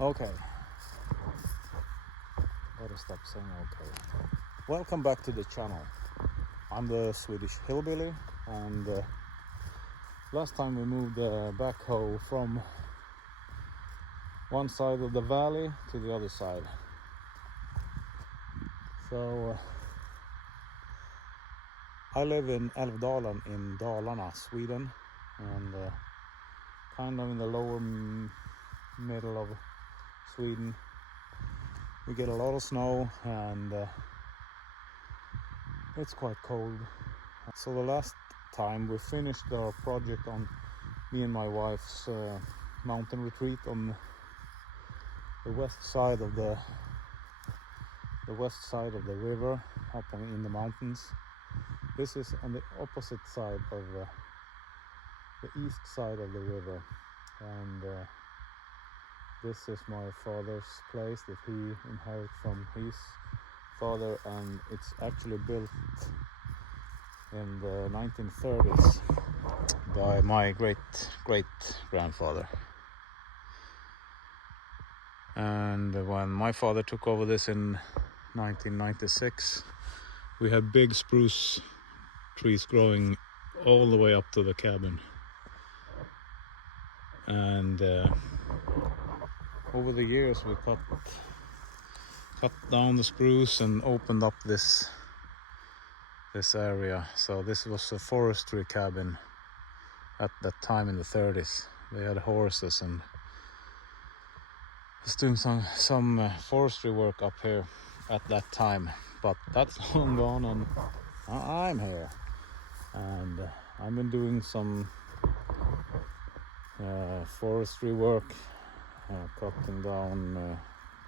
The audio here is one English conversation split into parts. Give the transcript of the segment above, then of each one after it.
Okay. Gotta stop saying okay. Welcome back to the channel. I'm the Swedish hillbilly, and last time we moved the backhoe from one side of the valley to the other side. So I live in Älvdalen in Dalarna, Sweden, and kind of in the lower middle of Sweden. We get a lot of snow and it's quite cold. So the last time we finished our project on me and my wife's mountain retreat on the west side of the river, up in the mountains. This is on the opposite side of the east side of the river, and this is my father's place that he inherited from his father, and it's actually built in the 1930s by my great grandfather. And when my father took over this in 1996, we had big spruce trees growing all the way up to the cabin, and over the years we cut down the spruce and opened up this area. So this was a forestry cabin at that time in the 30s. They had horses and was doing some forestry work up here at that time, but that's long gone and I'm here, and I've been doing some forestry work, cutting down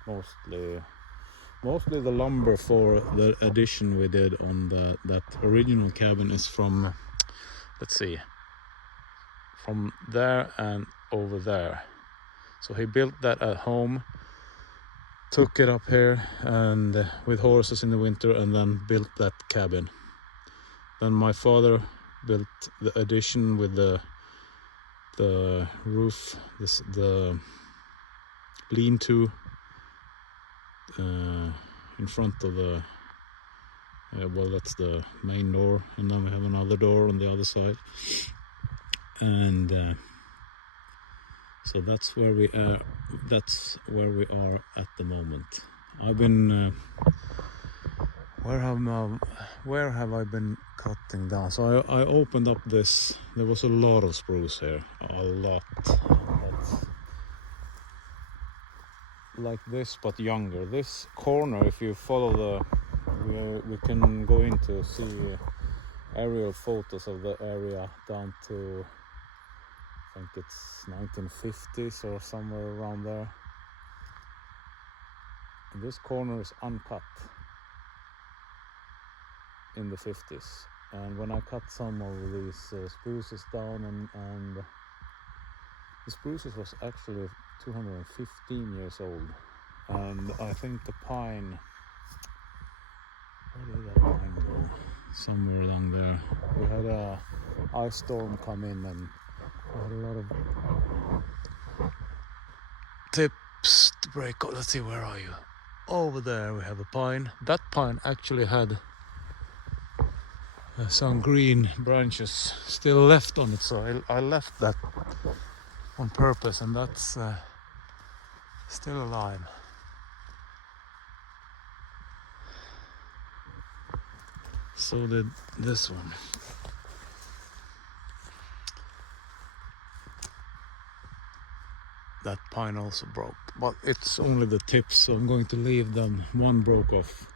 mostly the lumber for the addition we did on that original cabin is from, let's see, from there and over there. So he built that at home, took it up here and with horses in the winter, and then built that cabin. Then my father built the addition with the roof, the lean-to in front of the well, that's the main door, and then we have another door on the other side, and so that's where we are at the moment. I've been where have I been cutting down? So I opened up this. There was a lot of spruce here, a lot. That's like this, but younger. This corner, if you follow we can go in to see aerial photos of the area down to, I think it's 1950s or somewhere around there. And this corner is uncut in the 50s, and when I cut some of these spruces down, and the spruces was actually 215 years old, and I think the pine, where did that pine go? Somewhere along there. We had a ice storm come in, and we had a lot of tips to break off. Let's see, where are you? Over there we have a pine. That pine actually had some green branches still left on it, so I left that on purpose, and that's still alive. So did this one. That pine also broke, but it's only the tips, so I'm going to leave them. One broke off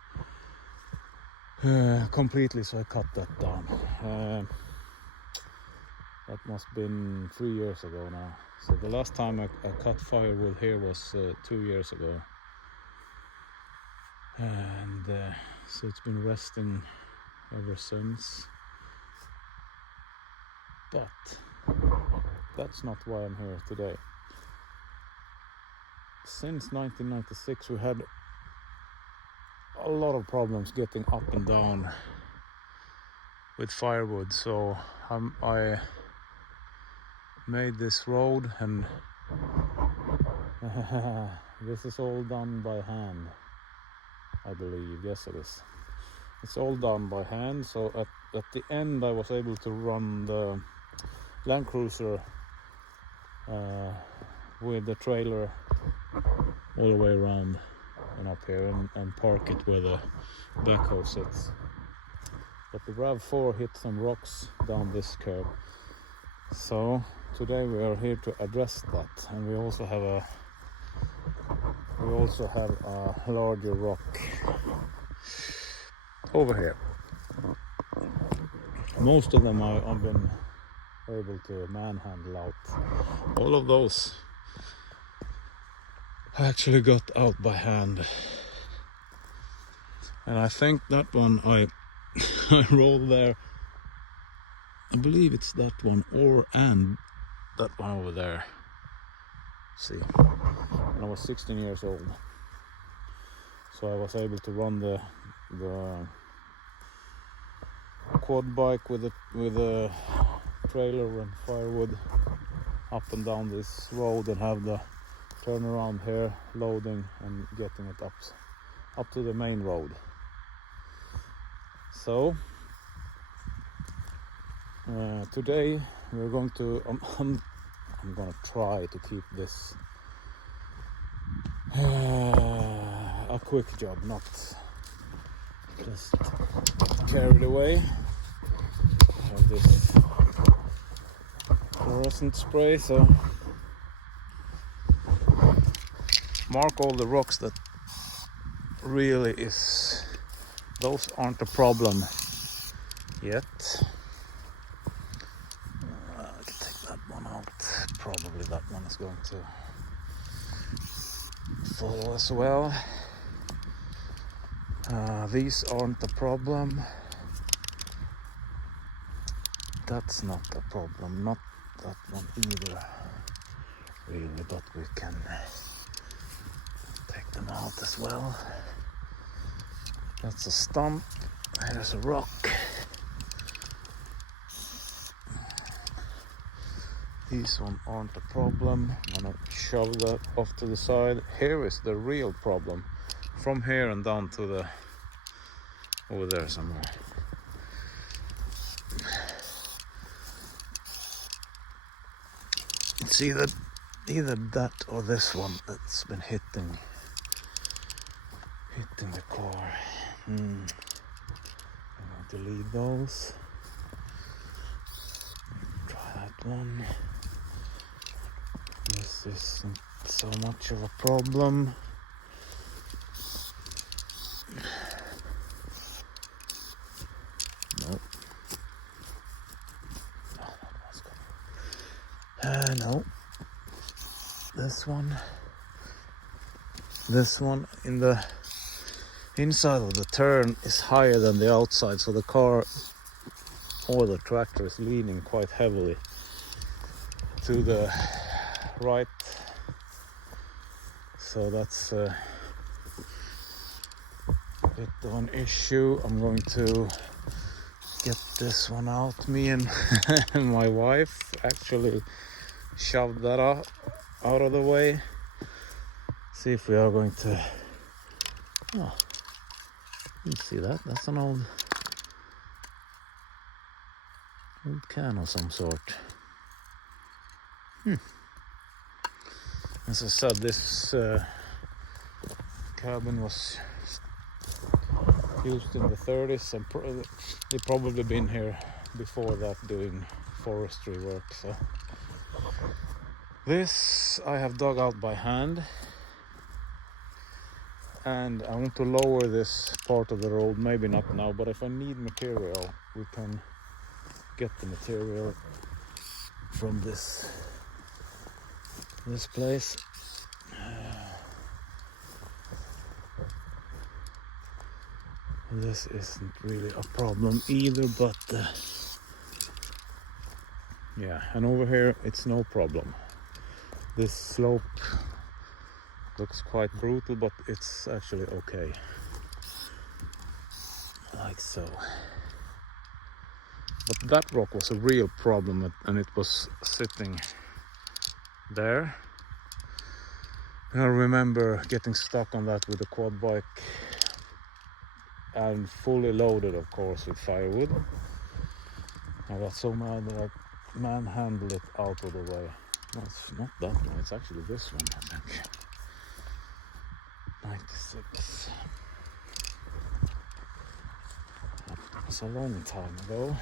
completely, so I cut that down. That must have been 3 years ago now. So the last time I cut firewood here was 2 years ago, and so it's been resting ever since. But that's not why I'm here today. Since 1996 we had a lot of problems getting up and down with firewood, so I made this road, and This is all done by hand, I believe. Yes, it is. It's all done by hand. So at the end I was able to run the Land Cruiser with the trailer all the way around and up here and park it where the backhoe sits. But the RAV4 hit some rocks down this curve. So today we are here to address that, and we also have a larger rock over here. Most of them I've been able to manhandle out. All of those I actually got out by hand, and I think that one I rolled there. I believe it's that one and that one over there. See, when I was 16 years old, so I was able to run the quad bike with a trailer and firewood up and down this road, and have the turnaround here, loading and getting it up to the main road. So today we're going to I'm gonna try to keep this a quick job, not just carried away. I have this fluorescent spray, so mark all the rocks that really is, those aren't a problem yet. I can take that one out. Probably that one is going to fall as well. These aren't a problem. That's not a problem, not that one either, really, but we can take them out as well. That's a stump, there's a rock. These one aren't a problem. I'm gonna shove that off to the side. Here is the real problem, from here and down to the over there somewhere. It's either that or this one that's been hitting the car. I'm going to leave those. Try that one. This isn't so much of a problem. Nope. Oh, that one's coming. No. This one in the inside of the turn is higher than the outside, so the car or the tractor is leaning quite heavily to the right. So that's a bit of an issue. I'm going to get this one out. Me and my wife actually shoved that out of the way. See if we are going to. Oh, you see that? That's an old can of some sort. As I said, this cabin was used in the 30s, and they've probably been here before that doing forestry work. So this I have dug out by hand, and I want to lower this part of the road. Maybe not now, but if I need material, we can get the material from this place. This isn't really a problem either, but yeah, and over here it's no problem. This slope looks quite brutal, but it's actually okay, like so. But that rock was a real problem, and it was sitting there. I remember getting stuck on that with a quad bike and fully loaded, of course, with firewood. I got so mad that I manhandled it out of the way. No, it's not that one, it's actually this one, I think. 96. That was a long time ago.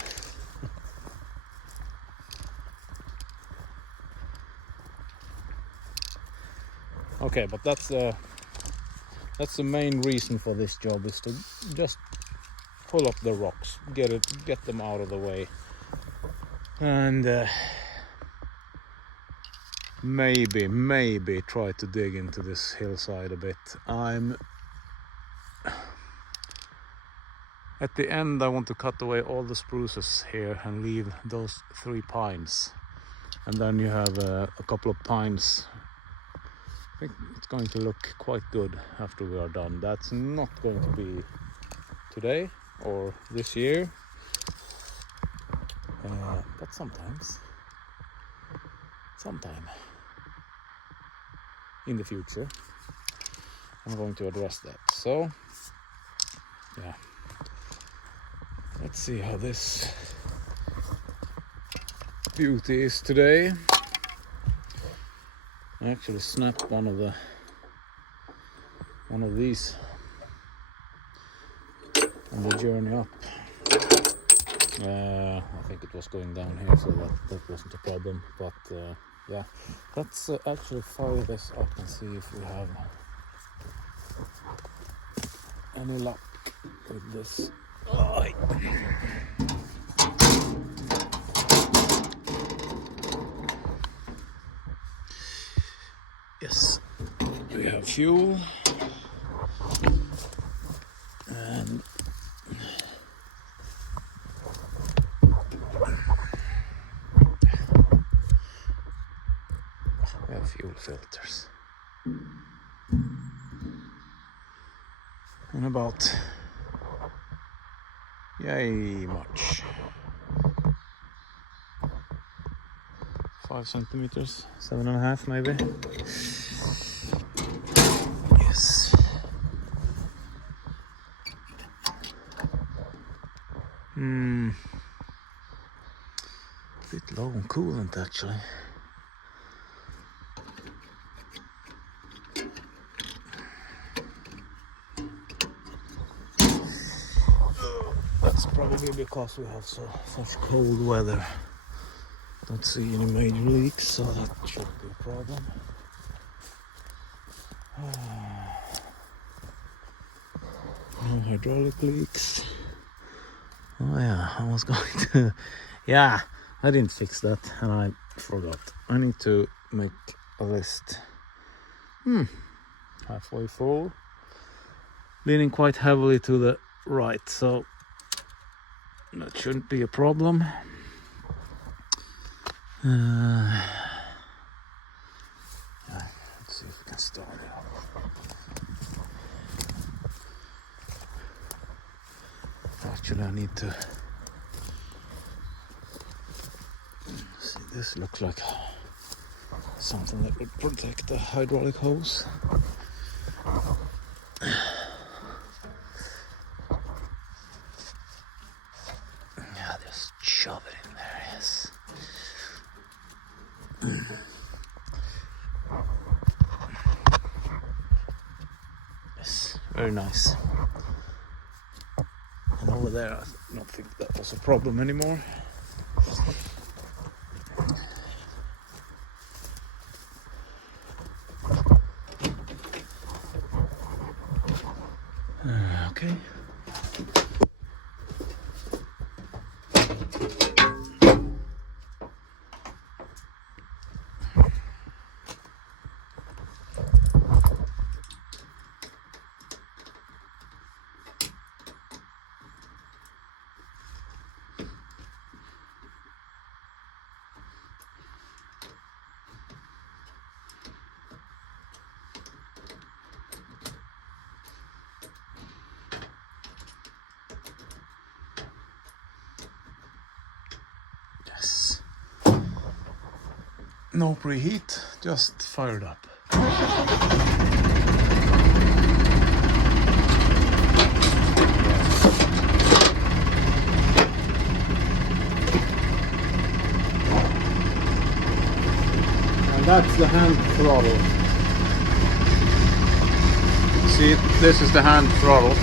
Okay, but that's the main reason for this job, is to just pull up the rocks, get them out of the way, and maybe try to dig into this hillside a bit. At the end I want to cut away all the spruces here and leave those 3 pines, and then you have a couple of pines. I think it's going to look quite good after we are done. That's not going to be today or this year, but sometime in the future I'm going to address that. So yeah, let's see how this beauty is today. I actually snapped one of these on the journey up. I think it was going down here, so that wasn't a problem. But yeah, let's actually fire this up and see if we have any luck with this. Yes, we have fuel, and we have fuel filters, and about much 5 centimeters, 7.5 maybe. Yes. Bit low on coolant actually. That's probably because we have such cold weather. Don't see any major leaks, so that shouldn't be a problem. No hydraulic leaks. Oh yeah, I was going to... Yeah, I didn't fix that and I forgot. I need to make a list. Halfway full. Leaning quite heavily to the right, so that shouldn't be a problem. Let's see if we can start it up. Actually, I need to see. This looks like something that would protect the hydraulic hose. Yeah, just shove it in there. Yes. Yes, very nice. And over there, I don't think that was a problem anymore. Okay. No preheat, just fired up. And that's the hand throttle. See, this is the hand throttle.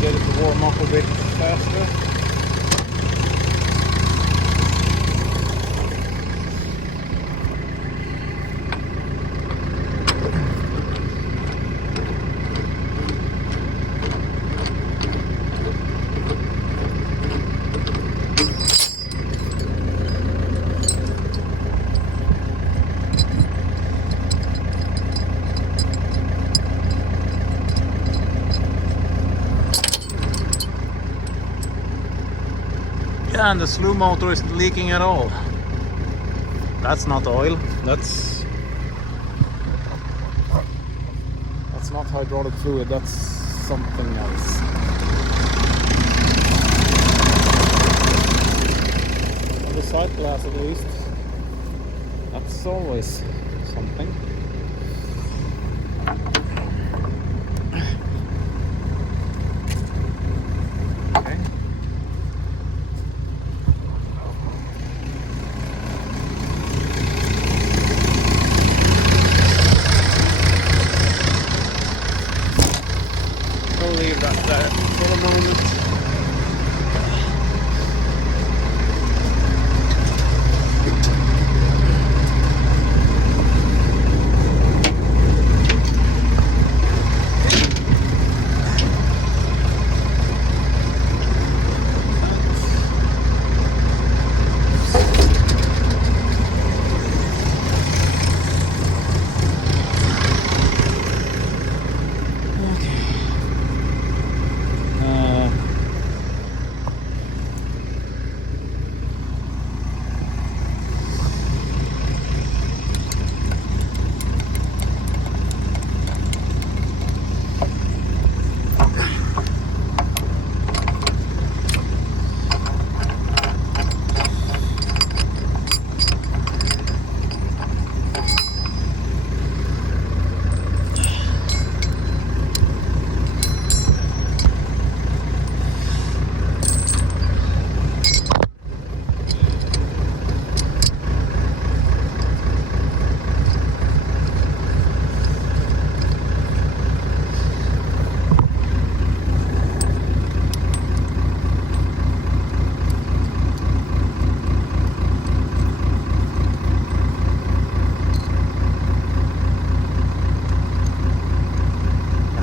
Get it to warm up a bit faster. Yeah, and the slew motor isn't leaking at all. That's not oil. That's not hydraulic fluid. That's something else. On the side glass, at least, that's always something. Okay. Leave that there for a moment.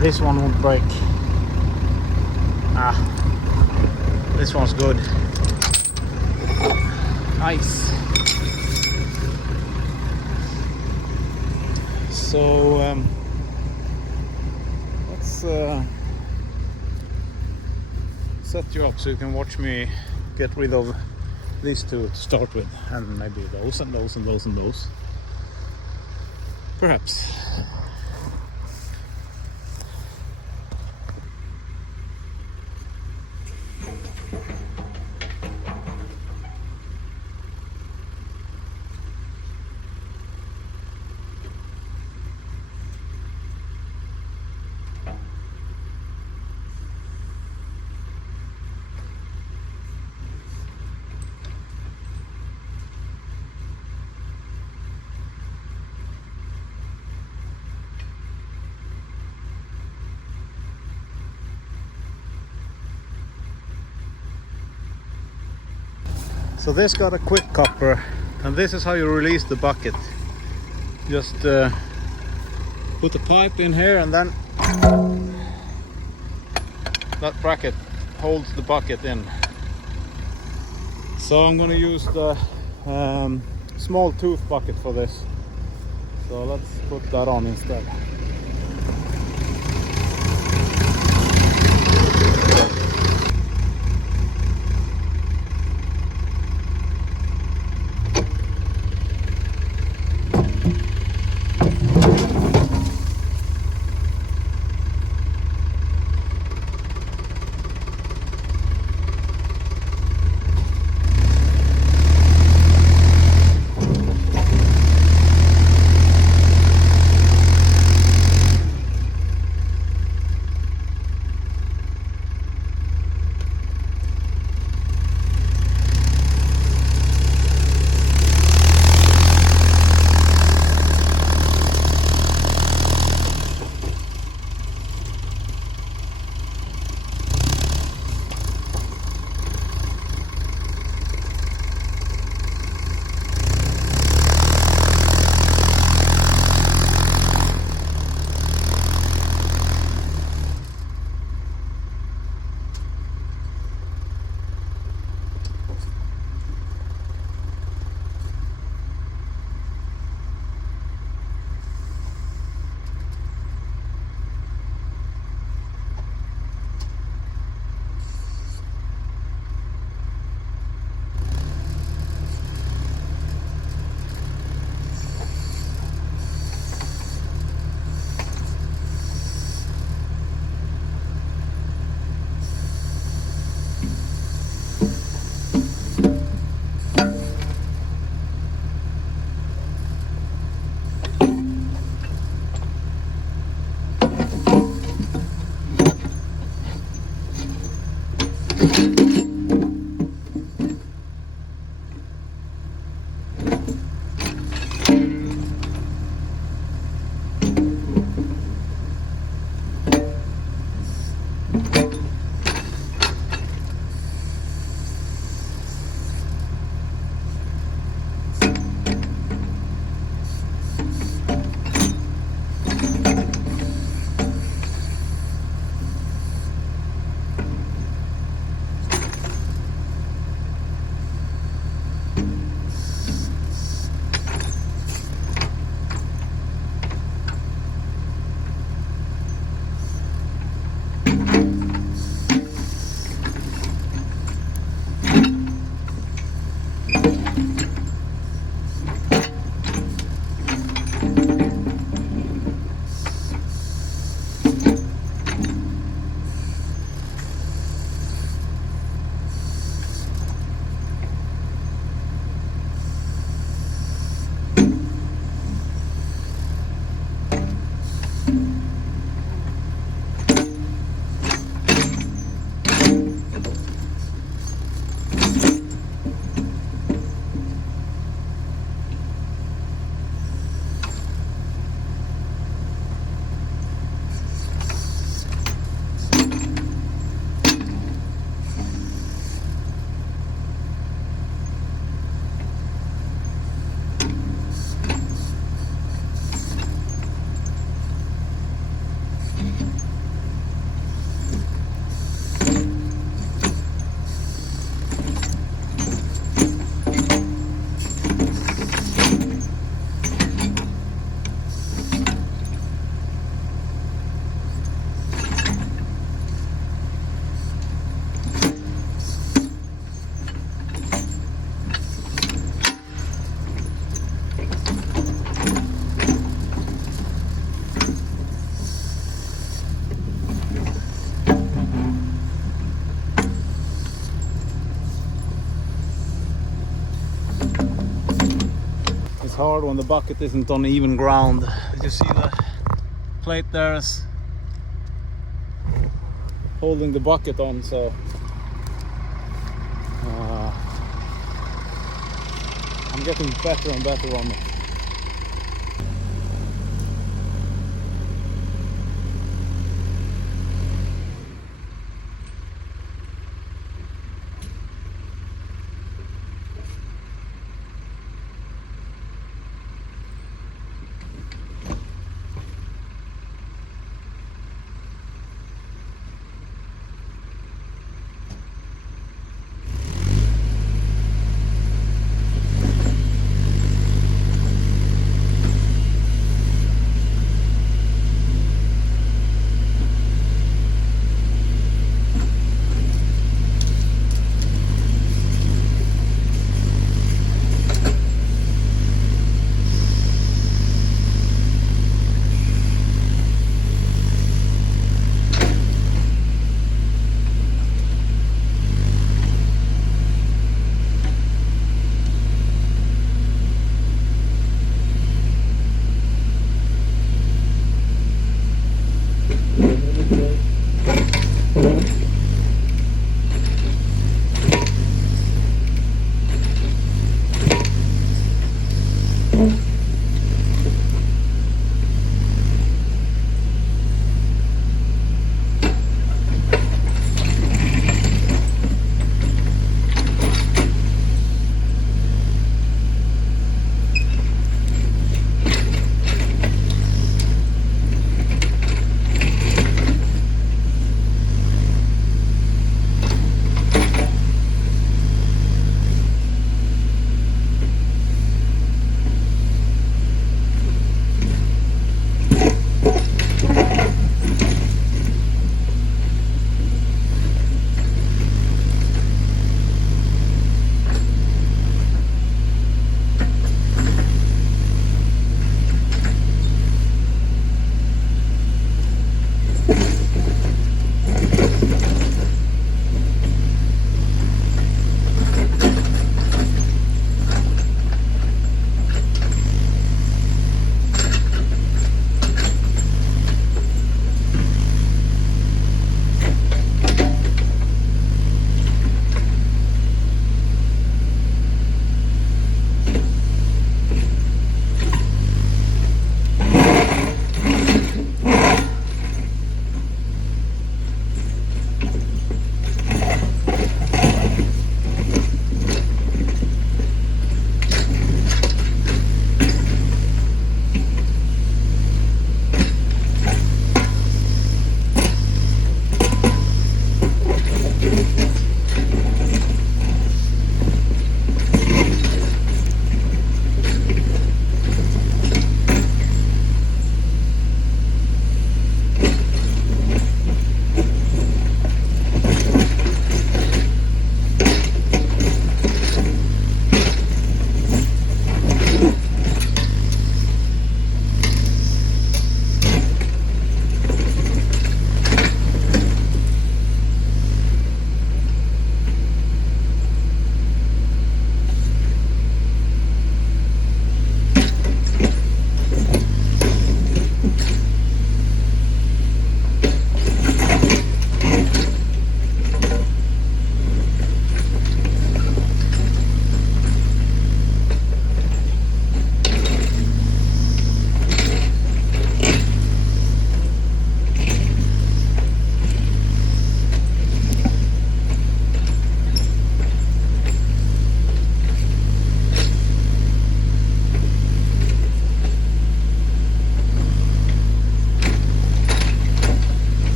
This one won't break. Ah, this one's good. Nice. So let's set you up so you can watch me get rid of these two to start with, and maybe those and those and those and those. Perhaps. So this got a quick copper, and this is how you release the bucket. Just put the pipe in here, and then that bracket holds the bucket in. So I'm going to use the small tooth bucket for this. So let's put that on instead. hard when the bucket isn't on even ground. Did you see the plate there is holding the bucket on, so I'm getting better and better on it.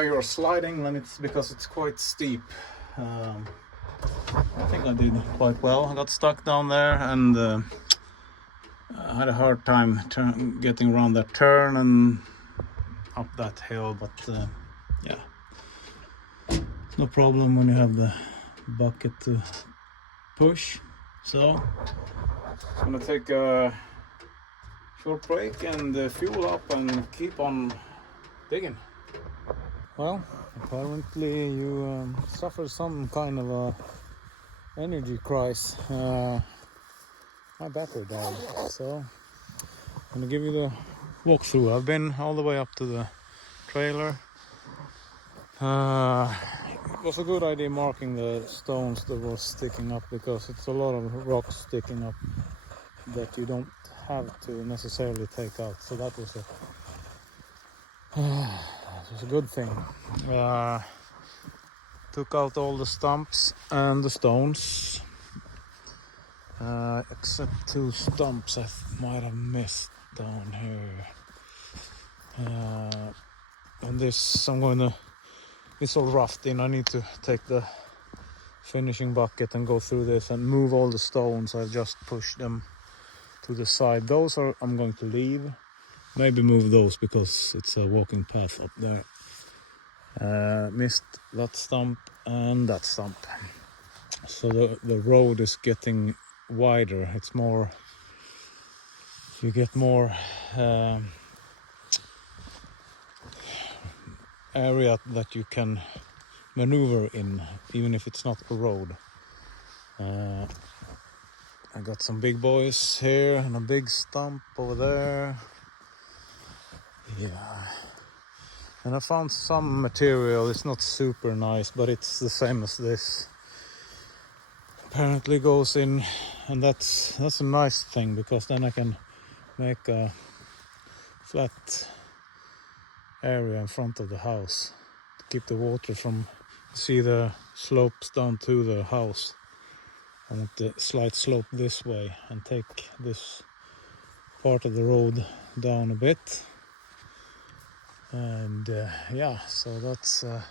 why you're sliding, then it's because it's quite steep. I think I did quite well. I got stuck down there and I had a hard time getting around that turn and up that hill, but yeah, it's no problem when you have the bucket to push. So I'm gonna take a short break and fuel up and keep on digging. Well, apparently you suffer some kind of a energy crisis. My battery died, so I'm gonna give you the walkthrough. I've been all the way up to the trailer. It was a good idea marking the stones that were sticking up, because it's a lot of rocks sticking up that you don't have to necessarily take out. So that was a good thing. Took out all the stumps and the stones. Except 2 stumps I might have missed down here. And this I'm gonna, it's all roughed in. I need to take the finishing bucket and go through this and move all the stones. I've just pushed them to the side. Those are I'm going to leave. Maybe move those because it's a walking path up there. Missed that stump and that stump. So the road is getting wider. It's more, you get more area that you can maneuver in, even if it's not a road. I got some big boys here and a big stump over there. Yeah, and I found some material. It's not super nice, but it's the same as this. Apparently goes in, and that's a nice thing, because then I can make a flat area in front of the house to keep the water from, see the slopes down to the house. I want the slight slope this way and take this part of the road down a bit. And yeah, so that's I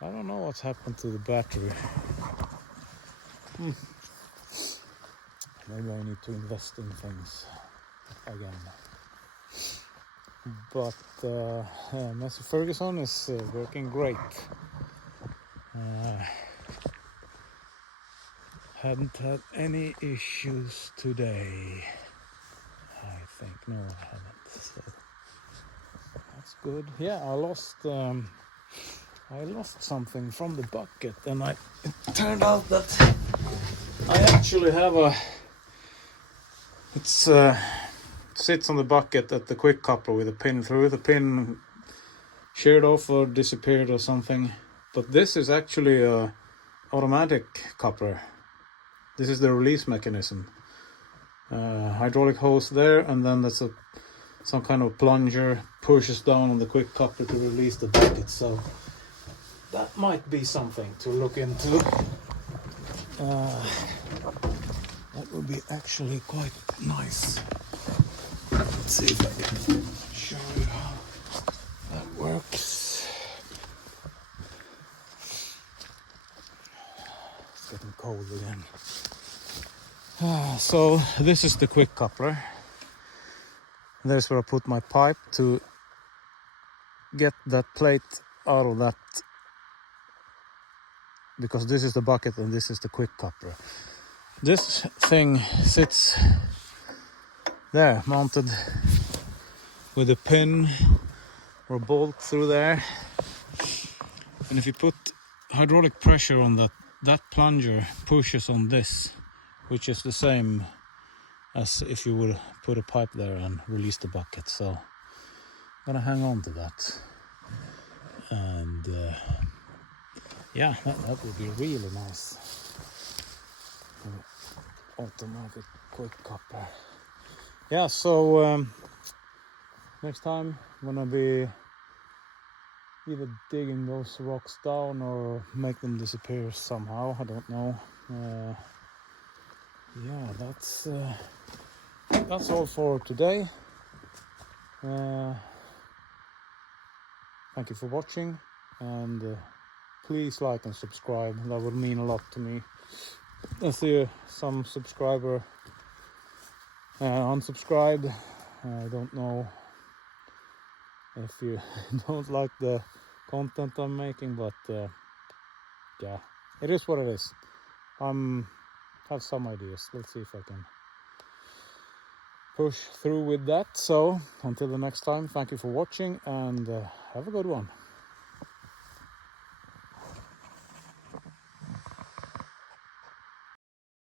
don't know what's happened to the battery. Maybe I need to invest in things again. But Massey Ferguson is working great. Hadn't had any issues today, I think. No, I haven't. So that's good. Yeah, I lost something from the bucket, and it turned out that I actually have it sits on the bucket at the quick coupler with a pin through. The pin sheared off or disappeared or something. But this is actually a automatic coupler. This is the release mechanism. Hydraulic hose there, and then there's some kind of plunger pushes down on the quick coupler to release the bucket. So that might be something to look into. That would be actually quite nice. Let's see if I can show you how that works. It's getting cold again. So this is the quick coupler. There's where I put my pipe to get that plate out of that, because this is the bucket and this is the quick coupler. This thing sits there mounted with a pin or bolt through there, and if you put hydraulic pressure on that plunger pushes on this, which is the same as if you would put a pipe there and release the bucket. So I'm gonna hang on to that, and yeah, that would be really nice. Automatic quick coupler. Yeah, so next time I'm gonna be either digging those rocks down or make them disappear somehow. I don't know. Yeah, that's all for today. Thank you for watching, and please like and subscribe. That would mean a lot to me. I see some subscriber unsubscribed. I don't know if you don't like the content I'm making, but yeah, it is what it is. Have some ideas. Let's see if I can push through with that. So until the next time, thank you for watching, and have a good one.